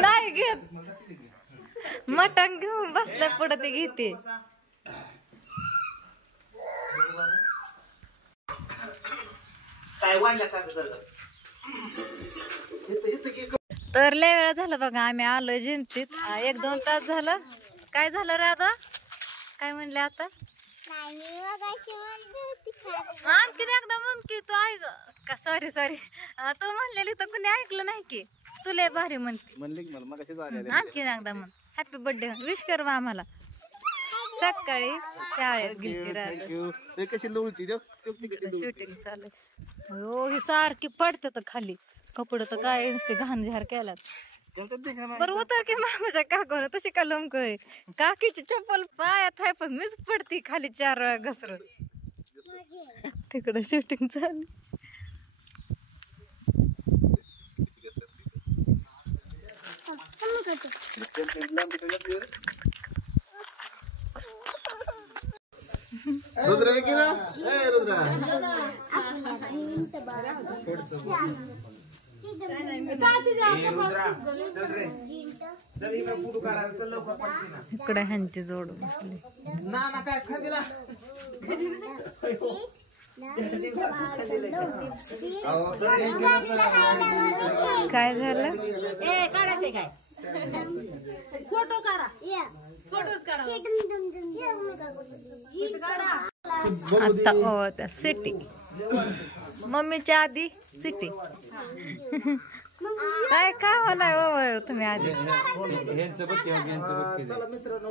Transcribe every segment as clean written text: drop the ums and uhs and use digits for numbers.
नाही घेत मटण घेऊन बसल्या पुढे ते घेते. तर लय वेळा झालं बघा आम्ही आलोय जिंतीत. 1-2 तास झालं. काय झालं रे आता? काय म्हणले आता? आणखीन एकदा म्हण की तू ऐक का. सॉरी तू म्हणलेली तर कुणी ऐकलं नाही की. तू लय भारी म्हणते. आणखीन एकदा म्हण हॅपी बर्थडे विश कर आम्हाला. सकाळी शाळेत गेली शूटिंग चालू. हो ही सारखी पडते तर खाली. कपडे तर काय नसते घाण झार केल्यात. बरं उतर की मामाच्या काकून तशी का लोमकळी. काकीची चप्पल पायात आहे पण मीच पडती खाली 4 वेळा घसरून. तिकडं शूटिंग चालू. रुद्रा की ना रुद्रा इकडे ह्यांची जोड बसली. काय खरेदीला काय झालं? फोटो काढा. फोटोच काढा. आता त्या सिटी मम्मीच्या आधी सिटी. काय काय होणार ओवळ तुम्ही आधी. चला मित्रांनो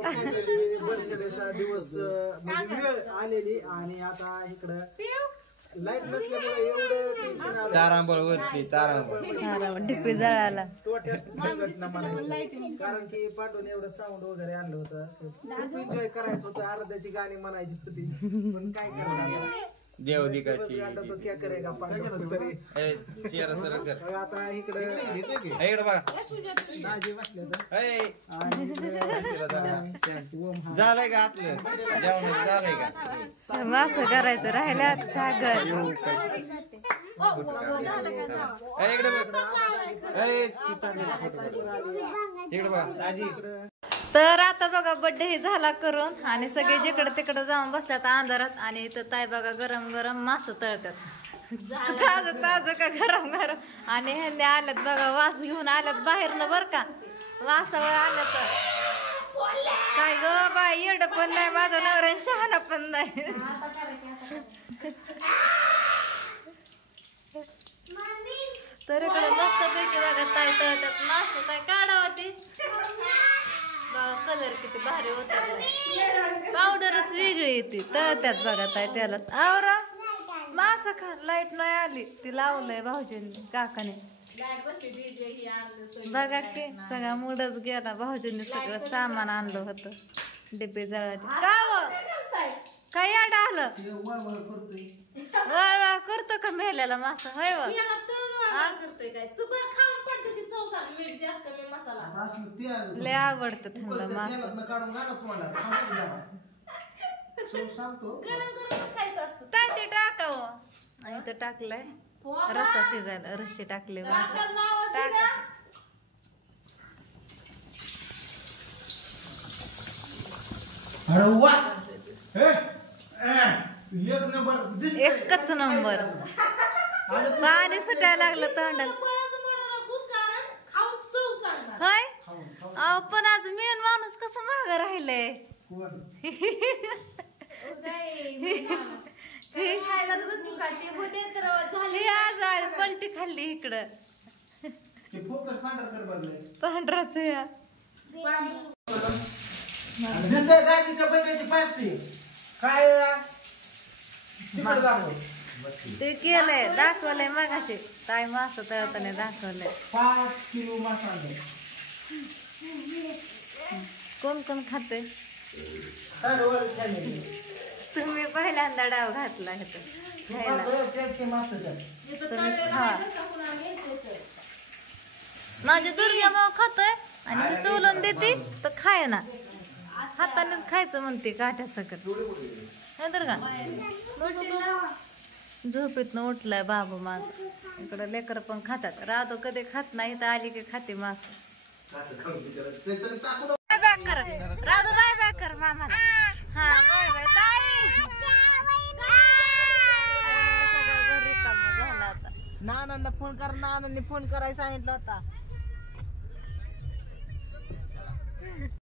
बर्थडेचा दिवस वेळ आलेली आणि आता इकडं लाईट नसल्यामुळे एवढं तारांबळ डिपी जळाला. संघटना म्हणायची कारण की पाठवून एवढं साऊंड वगैरे आणलं होतं. खूप एन्जॉय करायचं होतं. अर्ध्याची गाणी म्हणायची होती पण काय करणार. देवदिकाची क्या करेगा आता इकडे झालंय का आतलं जेवण झालंय का. असं करायचं राहिलं सागर. इकडे बघ इकडे बघ. तर आता बघा बर्थडे हे झाला करून आणि सगळे जिकडे तिकडे जाऊन बसल्यात अंधारात. आणि इथं ताई बघा गरम गरम मास तळतात. ताजं ताजं का गरम गरम. आणि ह्यांनी आल्यात बघा वास घेऊन आल्यात बाहेरनं बर का. वासावर आल्यात काय ग बाय येड पण नाही माझा नवरा शहाणा पण नाही. तर इकडे मस्त पैकी बघा ताई तळतात मास. काय काढावं ते कलर किती भारी होता. पावडरच वेगळी येते तळत्यात बघा ताई त्याला. आवरा मासा खा. लाईट नाही आली ती लावलंय भाऊजींनी काकाने. बघा की सगळा मूडच गेला. भाऊजींनी सगळं सामान आणलं होतं. डिबे जळाले का काय याड आलं. वळ करतो का मेल्याला मासा होय व. लय आवडतं थंड मासा. काय ते टाकावं आणि इथं टाकलंय रस्सा शिजायला. रस्से टाकले मासा टाका. एकच नंबर. पाणी सुटायला लागलं तोंडाला. होय पण आज मेन माणूस कसं माग राहिलंय. पलटी खाल्ली इकडं पांढराच या. ते केलंय दाखवलंय मगाशी ताई मासा तळताना दाखवलंय. 5 किलो मासा. कोण कोण खाते. तुम्ही पहिल्यांदा डाव घातला माझ्या दुर्गा माव खातोय आणि मी सोलून देते तर खाय ना. हाताने खायचं म्हणते काठ्या सकट. दुर्गा झोपेतनं उठलाय बाबू माझ. इकडं लेकर पण खातात. राधू कधी खात नाही तर आली की खाते मास. बाय बाय कर राधू, बाय बाय कर मामाला. हा बाय बाय ताई. सगळं घर रिकामं झालं आता. नानांना फोन कर, नानांनी फोन करायला सांगितलं होता.